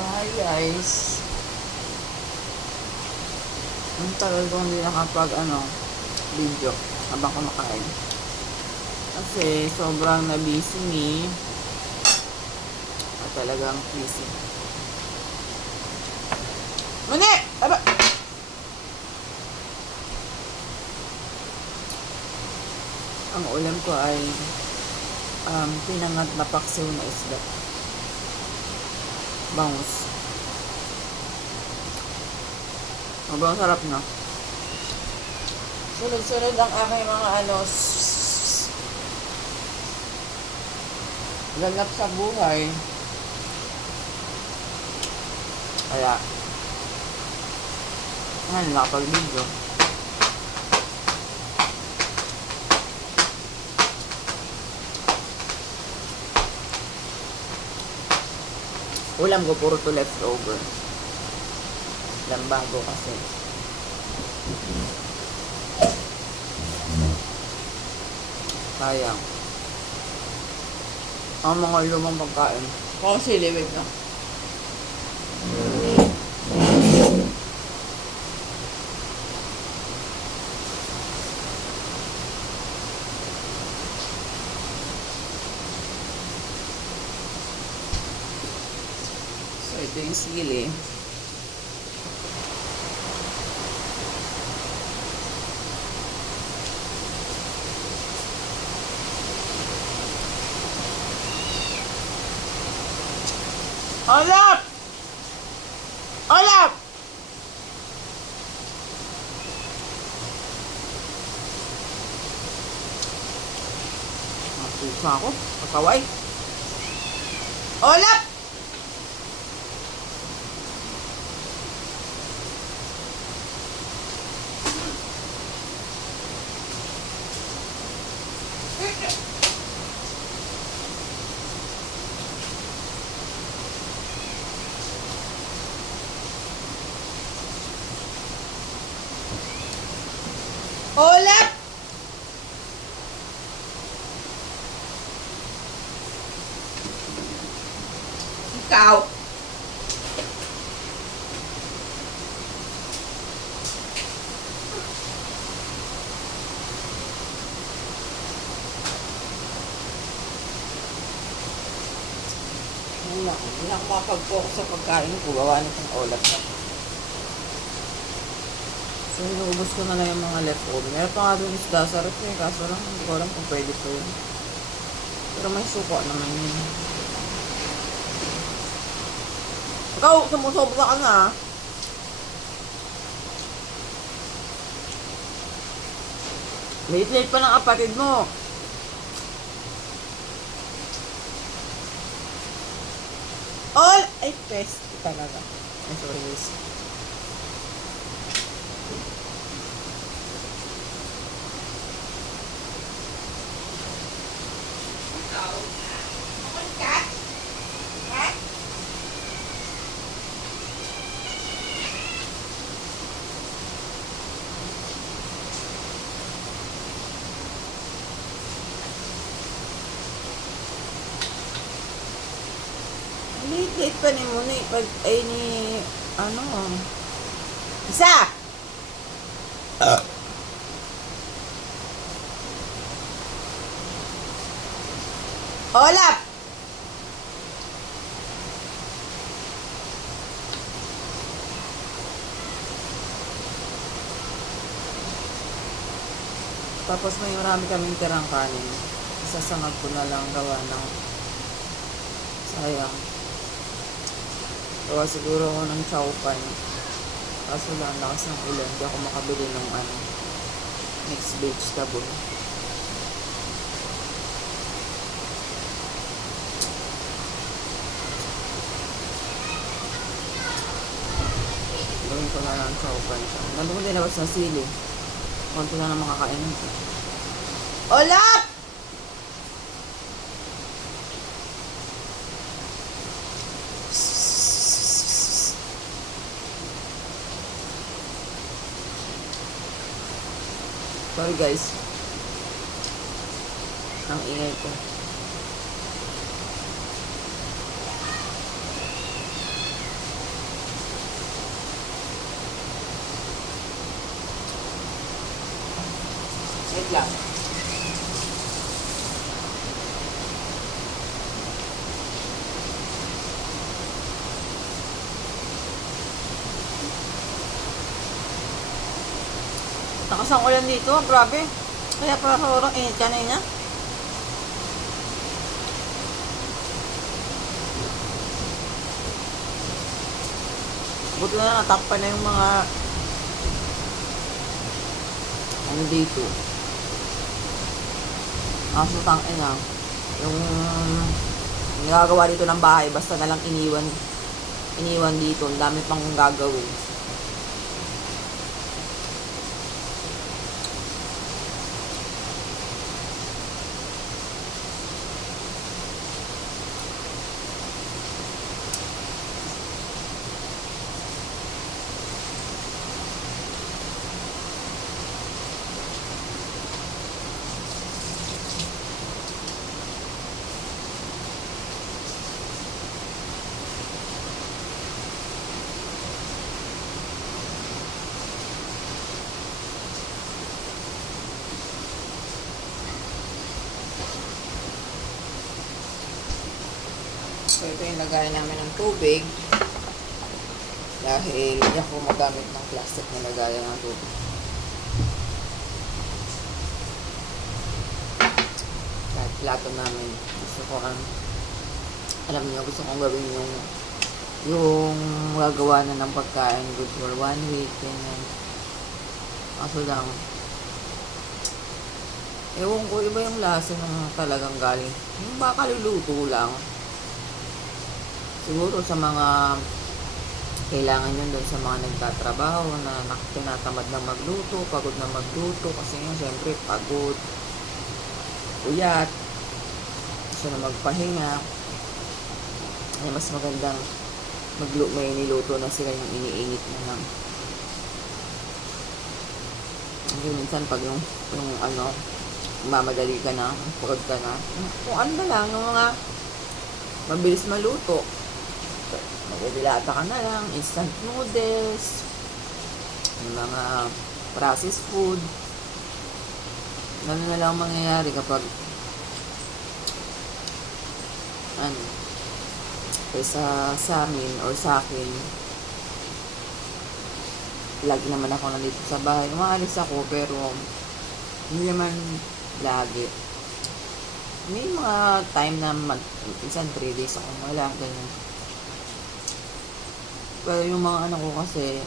Hi guys. Ang tagal ko hindi nakapag video habang kumakain. Kasi sobrang na-busy ni at talagang busy. Mani! Aba! Ang ulam ko ay pinangat na paksiw na isda. Bangus. Sobrang sarap na. Sunod-sunod ang aking mga ganap sa buhay. Kaya ngayon nakapag-video. Ulam ko puro to leftover. Lambago kasi. Sayang. Ang mga lumang pagkain. Kasi liwig na. So, ito yung sili. Olap! Olap! Masusa ako. Pagkaway. Olap! Olap! Ikaw. Hindi na ako makapag-focus sa pagkain ko. Gawa nitong olap na. So, inuubos ko na lang yung mga leftover. Meron pa nga doon isda sa ref eh. Kaso lang, hindi ko alam kung pwede ko yun. Pero may suko naman yun. Ikaw, sumusobra ka na. Late-late pa ng kapatid mo. All! Ay, pest talaga. Ay, sorry guys. Late pa ni Muna pag ay ni isa! Olap! Tapos may marami kaming tirang kanin. Isasangag ko na lang gawa ng sayang. Gawa siguro ako ng chowpan. Kaso lang, lakas ng ulan. Hindi ako makabili ng mixed vegetable. Gawin ko na lang chowpan. Nandun ko din labas ng sili. Konti na lang makakainin ko. Olap! Sorry guys. Ang ingay ko. lang. Nakasang ulan dito, grabe. Kaya para sobrang init kanina. Buti na natakpan na yung mga ano dito. Kaso tangina, yung nagagawa dito ng bahay, basta na lang iniwan dito. Ang dami pang gagawin. So, ito yung lagay namin ng tubig. Dahil hindi ako magamit ng plastic na lagayan ng tubig. Kahit plato namin. Gusto ko alam niyo, gusto kong gawin yung gagawa na ng pagkain good for 1 week. Ganyan. Kaso lang, ewan ko, iba yung lasa ng talagang galing. Yung baka luluto lang. Siguro sa mga kailangan yun doon sa mga nagtatrabaho na tinatamad na magluto, pagod na magluto kasi yun syempre pagod, uyat, gusto na magpahinga. Ay mas magandang may niluto na sila yung iniinit na lang. Kasi minsan pag yung ano, mamadali ka na, pagod ka na, kung ano na lang, yung mga mabilis maluto, magdilata ka na lang, instant noodles, yung mga processed food. Ano na lang mangyayari kapag sa amin or sa akin, lagi naman ako nandito sa bahay. Umaalis ako pero hindi naman lagi. May mga time na minsan 3 days ako wala, ganyan. Pero yung mga anak ko kasi,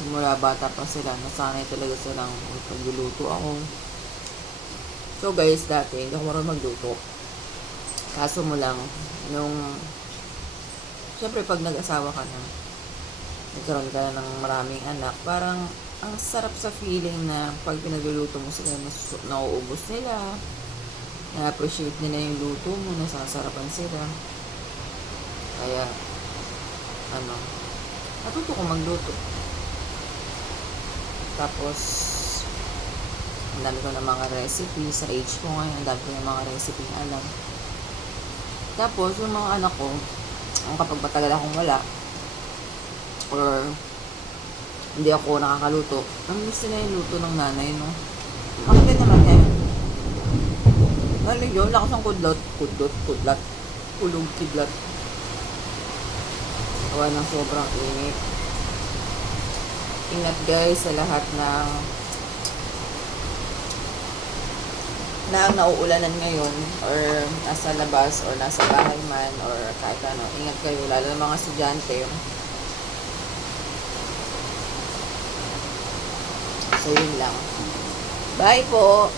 simula bata pa sila, nasanay talaga silang pagluluto ako. So guys, dati hindi ako marunong magluto. Kaso mo lang, syempre pag nag-asawa ka na, nagkaroon ka na ng maraming anak, parang ang sarap sa feeling na pag pinagluluto mo sila, nauubos nila, na-appreciate nila yung luto mo, nasasarapan sila. Kaya, natuto ko magluto. Tapos, ang dami ko ng mga recipe. Sa age ko ngayon, ang dami ko ng mga recipe na alam. Tapos, yung mga anak ko, kapag matagal akong wala, or hindi ako nakakaluto, namiss nila yung luto ng nanay, no? Ako din naman ngayon. Ngayon yun, lakas ang kudlat, kulog kidlat. Gawa ng sobrang init. Ingat guys sa lahat ng nauulanan ngayon or nasa labas or nasa bahay man or kahit ano. Ingat kayo, lalo ng mga estudyante. So yun lang. Bye po!